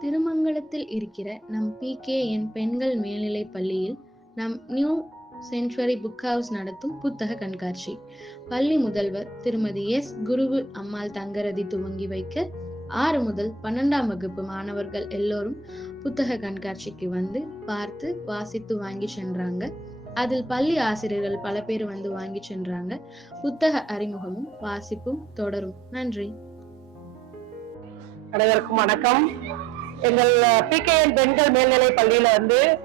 திருமங்கலத்தில் இருக்கிற நம் B K N பெண்கள் மேல்நிலை பள்ளியில் நம் நியூ செஞ்சுவரி புக் ஹவுஸ் நடத்தும் புத்தக கண்காட்சி. பள்ளி முதல்வர் திருமதி எஸ் குருவு அம்மாள் தங்கரதி துவங்கி வைக்க ஆறு முதல் பன்னெண்டாம் வகுப்பு மாணவர்கள் எல்லோரும் புத்தக கண்காட்சிக்கு வந்து பார்த்து வாசித்து வாங்கி சென்றாங்க. அதில் பள்ளி ஆசிரியர்கள் பல பேர் வந்து வாங்கி சென்றாங்க. புத்தக அறிமுகமும் வாசிப்பும் தொடரும். நன்றி. அனைவருக்கும் வணக்கம். எங்கள் பிகேஎன் பெண்கள் மேல்நிலை பள்ளியில வந்து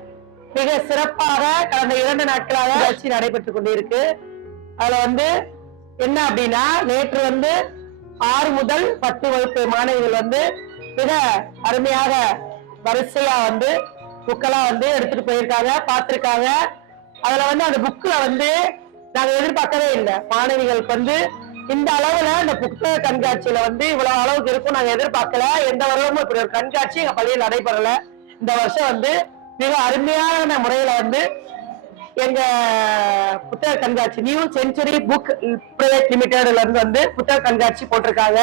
மிக சிறப்பாக கடந்த இரண்டு நாட்களாக வச்சு நடைபெற்றுக் கொண்டிருக்கு. அதுல வந்து என்ன அப்படின்னா நேற்று வந்து ஆறு முதல் பத்து வகுப்பு மாணவிகள் வந்து மிக அருமையாக வரிசையா வந்து புக்கெல்லாம் வந்து எடுத்துட்டு போயிருக்காங்க. பார்த்திருக்காங்க. அதுல வந்து அந்த புக்ல வந்து நாங்க எதிர்பார்க்கவே இல்லை. மாணவிகளுக்கு வந்து இந்த அளவுல இந்த புத்தக கண்காட்சியில வந்து இவ்வளவு அளவுக்கு இருக்கும் நாங்க எதிர்பார்க்கல. எந்த வருடமும் இப்படி ஒரு கண்காட்சி எங்க பள்ளியில் நடைபெறல. இந்த வருஷம் வந்து மிக அருமையான முறையில வந்து எங்க புத்தக கண்காட்சி நியூ செஞ்சுரி புக் பிரைவேட் லிமிடெட்ல இருந்து வந்து புத்தக கண்காட்சி போட்டிருக்காங்க.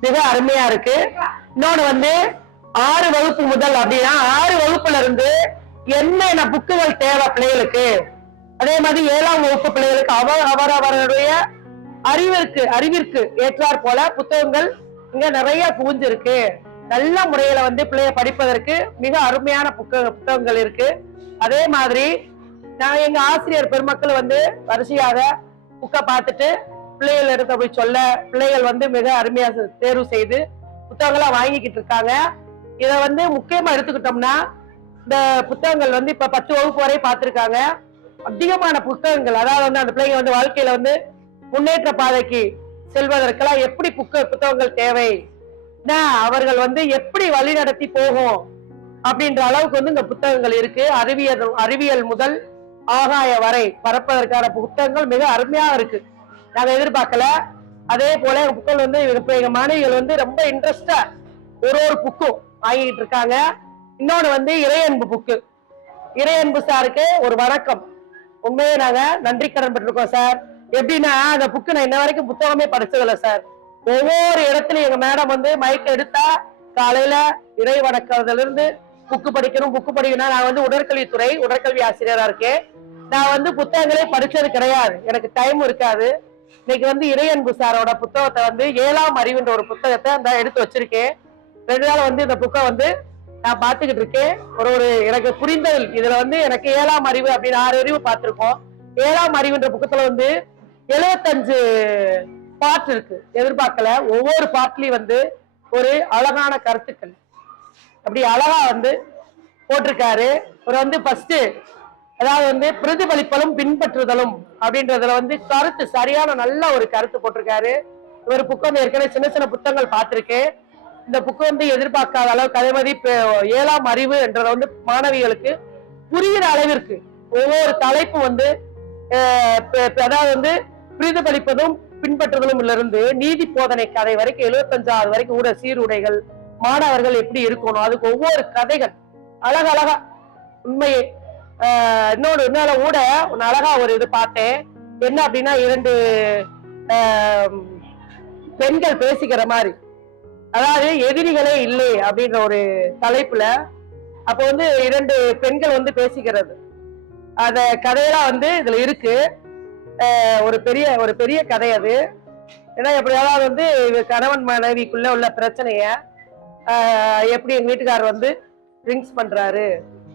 மிக அருமையா இருக்கு. இன்னொன்னு வந்து ஆறு வகுப்பு முதல் அப்படின்னா ஆறு வகுப்புல இருந்து என்னென்ன புக்குகள் தேவை பிள்ளைகளுக்கு? அதே மாதிரி ஏழாம் வகுப்பு பிள்ளைகளுக்கு அவர் அவர் அவருடைய அறிவிற்கு அறிவிற்கு ஏற்றார் போல புத்தகங்கள் இங்க நிறைய புகுஞ்சிருக்கு. நல்ல முறையில வந்து பிள்ளைய படிப்பதற்கு மிக அருமையான புக்க புத்தகங்கள் இருக்கு. அதே மாதிரி நான் எங்க ஆசிரியர் பெருமக்கள் வந்து வரிசையாக புக்கை பார்த்துட்டு பிள்ளைகள் எடுத்த போய் சொல்ல பிள்ளைகள் வந்து மிக அருமையா தேர்வு செய்து புத்தகங்களா வாங்கிக்கிட்டு இருக்காங்க. இதை வந்து முக்கியமா எடுத்துக்கிட்டோம்னா இந்த புத்தகங்கள் வந்து இப்ப பத்து வகுப்பு வரை பார்த்திருக்காங்க. அதிகமான புத்தகங்கள் அதாவது வந்து அந்த பிள்ளைங்க வந்து வாழ்க்கையில வந்து முன்னேற்ற பாதைக்கு செல்வதற்கெல்லாம் எப்படி புக்க புத்தகங்கள் தேவை? அவர்கள் வந்து எப்படி வழி நடத்தி போகும்? அப்படின்ற அளவுக்கு வந்து இந்த புத்தகங்கள் இருக்கு. அறிவியல் அறிவியல் முதல் ஆகாய வரை பறப்பதற்கான புத்தகங்கள் மிக அருமையா இருக்கு. நாங்க எதிர்பார்க்கல. அதே போல எங்க வந்து எங்க மாணவிகள் வந்து ரொம்ப இன்ட்ரெஸ்டா ஒரு ஒரு புக்கும் வாங்கிட்டு இருக்காங்க. இன்னொன்று வந்து இறையன்பு புக்கு. இறையன்பு சாருக்கு ஒரு வணக்கம். உண்மையே நாங்க நன்றி கடன் பெற்றிருக்கோம் சார். எப்படின்னா அந்த புக்கு நான் இன்ன வரைக்கும் புத்தகமே படிச்சதில்ல சார். ஒவ்வொரு இடத்துலயும் எங்க மேடம் வந்து மைக் எடுத்தா காலையில இறை வணக்கிறதுல இருந்து புக்கு படிக்கணும் புக்கு படிக்கணும் நான் வந்து உடற்கல்வித்துறை உடற்கல்வி ஆசிரியரா இருக்கேன். நான் வந்து புத்தகங்களே படிச்சது கிடையாது. எனக்கு டைம் இருக்காது. இன்னைக்கு வந்து இறையன்பு சாரோட புத்தகத்தை வந்து ஏழாம் அறிவுன்ற ஒரு புத்தகத்தை அந்த எடுத்து வச்சிருக்கேன். ரெண்டு நாள் வந்து இந்த புக்கை வந்து நான் பார்த்துக்கிட்டு இருக்கேன். ஒரு ஒரு எனக்கு புரிந்தல் இதுல வந்து எனக்கு ஏழாம் அறிவு அப்படின்னு ஆறு அறிவு பார்த்திருக்கோம். ஏழாம் அறிவுன்ற புக்கத்துல வந்து எழுபத்தஞ்சு பாட்டு இருக்கு. எதிர்பார்க்கல. ஒவ்வொரு பாட்டுலயும் வந்து ஒரு அழகான கருத்துக்கள். அப்படி அழகா வந்து போட்டிருக்காரு. ஒரு வந்து ஃபர்ஸ்ட் அதாவது வந்து பிரதிபலிப்பலும் பின்பற்றுதலும் அப்படின்றதுல வந்து கருத்து சரியான நல்ல ஒரு கருத்து போட்டிருக்காரு. இவர் புக்கம் ஏற்கனவே சின்ன சின்ன புத்தகங்கள் பார்த்திருக்கேன். இந்த புக்கு வந்து எதிர்பார்க்காத அளவுக்கு அதே மாதிரி ஏழாம் அறிவு என்றதை வந்து மாணவிகளுக்கு புரிகிற அளவிற்கு ஒவ்வொரு தலைப்பு வந்து அதாவது வந்து பிரதிபலிப்பதும் பின்பற்றுதலும் இருந்து நீதி போதனை கதை வரைக்கும் எழுபத்தஞ்சாவது வரைக்கும் கூட சீருடைகள் மாணவர்கள் எப்படி இருக்கணும் அதுக்கு ஒவ்வொரு கதைகள் அழகழகா உண்மையே இன்னொன்று இன்னொரு கூட ஒன்னு அழகா ஒரு இது பார்த்தேன். என்ன அப்படின்னா இரண்டு பெண்கள் பேசிக்கிற மாதிரி. அதாவது எதிரிகளே இல்லை அப்படின்ற ஒரு தலைப்புல அப்போ வந்து இரண்டு பெண்கள் வந்து பேசிக்கிறது. அத கதையெல்லாம் வந்து இதுல இருக்கு. ஒரு பெரிய ஒரு பெரிய கதை அது. ஏன்னா எப்படியாவது வந்து கணவன் மனைவிக்குள்ள உள்ள பிரச்சனைய எப்படி எங்க வீட்டுக்காரர் வந்து ட்ரிங்க்ஸ் பண்றாரு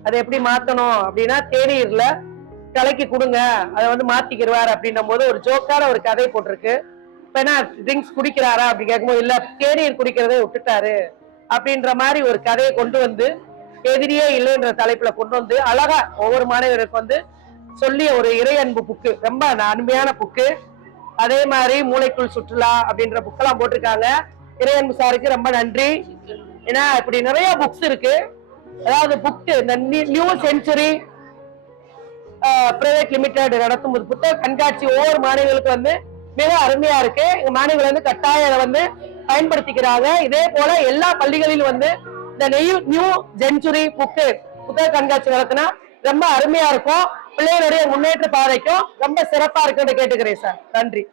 அதை எப்படி மாத்தணும் அப்படின்னா தேநீர்ல கலக்கி கொடுங்க அதை வந்து மாத்திக்கிடுவார் அப்படின்னும் போது ஒரு ஜோக்கான ஒரு கதை போட்டிருக்கு. இப்ப என்ன ட்ரிங்க்ஸ் குடிக்கிறாரா அப்படி கேட்கும்போது இல்ல தேநீர் குடிக்கிறதே விட்டுட்டாரு. அப்படின்ற மாதிரி ஒரு கதையை கொண்டு வந்து எதிரியே இல்லைன்ற தலைப்புல கொண்டு வந்து அழகா ஒவ்வொரு மாணவருக்கு வந்து சொல்லிய ஒரு இறை அன்பு புக்கு. ரொம்ப அருமையான புக்கு. அதே மாதிரி மூளைக்குள் சுற்றுலா அப்படின்ற புக்கெல்லாம் போட்டிருக்காங்க. இறை அன்பு சாருக்கு ரொம்ப நன்றி. ஏன்னா இப்படி நிறைய புக்ஸ் இருக்கு. அதாவது புக் இந்த நியூ செஞ்சுரி பிரைவேட் லிமிடெட் நடத்தும் ஒரு புத்தக கண்காட்சி ஒவ்வொரு மாணவிகளுக்கு வந்து மிக அருமையா இருக்கு. எங்க மாணவிகள் வந்து கட்டாயம் அதை வந்து பயன்படுத்திக்கிறாங்க. இதே போல எல்லா பள்ளிகளிலும் வந்து இந்த நியூ நியூ செஞ்சுரி புக்கு புத்தக கண்காட்சி நடத்தினா ரொம்ப அருமையா இருக்கும். பிள்ளைகளுடைய முன்னேற்ற பாதைக்கும் ரொம்ப சிறப்பா இருக்குன்னு கேட்டுக்கிறேன் சார். நன்றி.